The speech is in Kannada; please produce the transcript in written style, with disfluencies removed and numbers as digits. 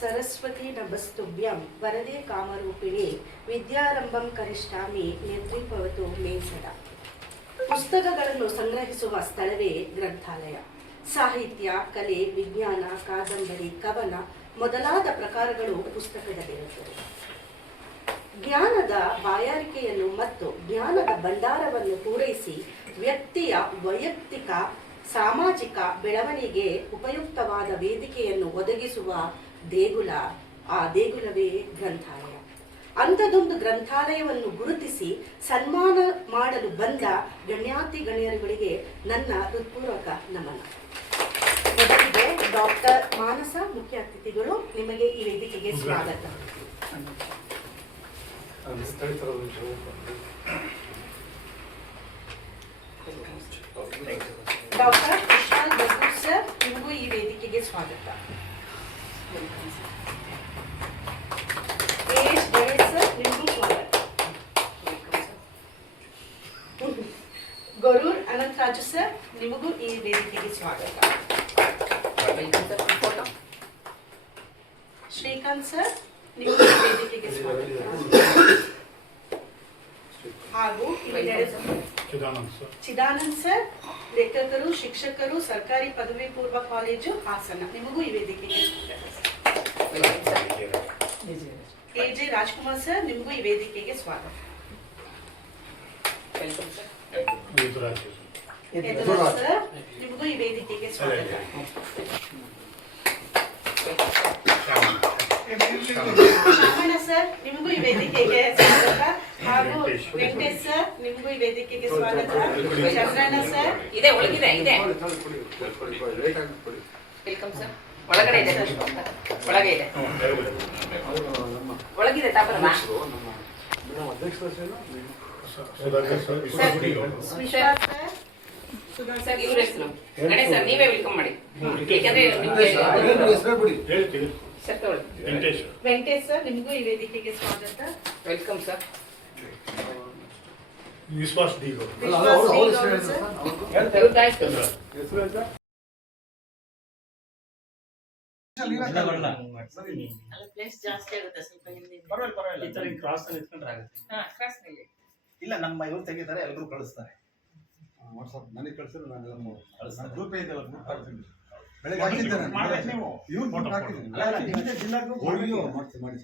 ಸರಸ್ವತಿ ನಮಸ್ತುಭ್ಯಂ ವರದೆ ಕಾಮರೂಪಿಣಿ ವಿದ್ಯಾರಂಭಂ ಕರಿಷ್ಠಾಮಿ ನೇತ್ರೀಭವತು ಮೇ ಸದಾ. ಪುಸ್ತಕಗಳನ್ನು ಸಂಗ್ರಹಿಸುವ ಸ್ಥಳವೇ ಗ್ರಂಥಾಲಯ. ಸಾಹಿತ್ಯ, ಕಲೆ, ವಿಜ್ಞಾನ, ಕಾದಂಬರಿ, ಕವನ ಮೊದಲಾದ ಪ್ರಕಾರಗಳು ಪುಸ್ತಕದಲ್ಲಿರುತ್ತವೆ. ಜ್ಞಾನದ ಬಾಯಾರಿಕೆಯನ್ನು ಮತ್ತು ಜ್ಞಾನದ ಭಂಡಾರವನ್ನು ಪೂರೈಸಿ ವ್ಯಕ್ತಿಯ ವೈಯಕ್ತಿಕ ಸಾಮಾಜಿಕ ಬೆಳವಣಿಗೆ ಉಪಯುಕ್ತವಾದ ವೇದಿಕೆಯನ್ನು ಒದಗಿಸುವ ದೇಗುಲ, ಆ ದೇಗುಲವೇ ಗ್ರಂಥಾಲಯ. ಅಂಥದೊಂದು ಗ್ರಂಥಾಲಯವನ್ನು ಗುರುತಿಸಿ ಸನ್ಮಾನ ಮಾಡಲು ಬಂದ ಗಣ್ಯಾತಿ ಗಣ್ಯರುಗಳಿಗೆ ನನ್ನ ಹೃತ್ಪೂರ್ವಕ ನಮನ. ಮೊದಲಿಗೆ ಡಾಕ್ಟರ್ ಮಾನಸ ಮುಖ್ಯ ಅತಿಥಿಗಳು, ನಿಮಗೆ ಈ ವೇದಿಕೆಗೆ ಸ್ವಾಗತ. ಡಾಕ್ಟರ್ ಕುಶಾಲ್ ಬಗೂರ್ ಸರ್, ನಿಮಗೂ ಈ ವೇದಿಕೆಗೆ ಸ್ವಾಗತ. ಗಣೇಶ್ ಸರ್, ನಿಮಗೂ ಸ್ವಾಗತ. ಗೊರೂರ್ ಅನಂತರಾಜು ಸರ್, ನಿಮಗೂ ಈ ವೇದಿಕೆಗೆ ಸ್ವಾಗತ. ಶ್ರೀಕಾಂತ್ ಸರ್, ನಿಮಗೂ ಈ ವೇದಿಕೆಗೆ ಸ್ವಾಗತ. ಹಾಗೂ ಚಿದಾನಂದ್ ಸರ್, ಲೇಖಕರು, ಶಿಕ್ಷಕರು, ಸರ್ಕಾರಿ ಪದವಿ ಪೂರ್ವ ಕಾಲೇಜು ಹಾಸನ, ನಿಮಗೂ ಈ ವೇದಿಕೆಗೆ ಸ್ವಾಗತ. ಎಜೆ ರಾಜ್ಕುಮಾರ್ ಸರ್, ನಿಮಗೂ ಈ ವೇದಿಕೆಗೆ ಸ್ವಾಗತ. ಯದುರಾಜ್ ಸರ್, ನಿಮಗೂ ಈ ವೇದಿಕೆಗೆ ಸ್ವಾಗತ. ಶಾಮಣ್ಣ ಸರ್, ನಿಮಗೂ ಈ ವೇದಿಕೆಗೆ ಸ್ವಾಗತ. ಹಾಗೂ ವೆಂಕಟೇಶ್ ಸರ್, ನಿಮಗೂ ಈ ವೇದಿಕೆಗೆ ಸ್ವಾಗತ. ಚಂದ್ರಣ್ಣ ಸರ್, ಇದೆ ಒಳಗಿದೆ ಇದೆ ವೆಲ್ಕಮ್ ಸರ್. ಒಳಗಡೆ ಇದೆ, ಒಳಗೆ ಇದೆ, ಒಳಗಿದೆ ತಾಪರಮ್ಮ. ಸರ್ ಇವ್ರ ಹೆಸರು ಗಣೇಶ್ ಸರ್, ನೀವೇ ವೆಲ್ಕಮ್ ಮಾಡಿ. ಯಾಕಂದ್ರೆ ವೆಂಕಟೇಶ್ ಸರ್, ನಿಮಗೂ ಈ ವೇದಿಕೆಗೆ ಸ್ವಾಗತ. Welcome sir. ವಿಶ್ವಾಸ್ ಡಿ ಇಲ್ಲ, ನಮ್ಮ ಇವ್ರು ತೆಗಿತಾರೆ, ಎಲ್ಲರೂ ಕಳಿಸ್ತಾರೆ. ವಾಟ್ಸಪ್ ನನಗೆ ಕಳಿಸಿದ್ರೆ ನಾನು ಗ್ರೂಪ್ ಇದೆಯಲ್ಲ, ಗ್ರೂಪ್ ಕಳಿಸ್ತೀನಿ. ಬೆಳಗ್ಗೆ ಹಾಕಿದ್ದೇನೆ ನೀವು ಇವ್ರು ಹಾಕಿದ್ದೀನಿ. ಮಾಡಿ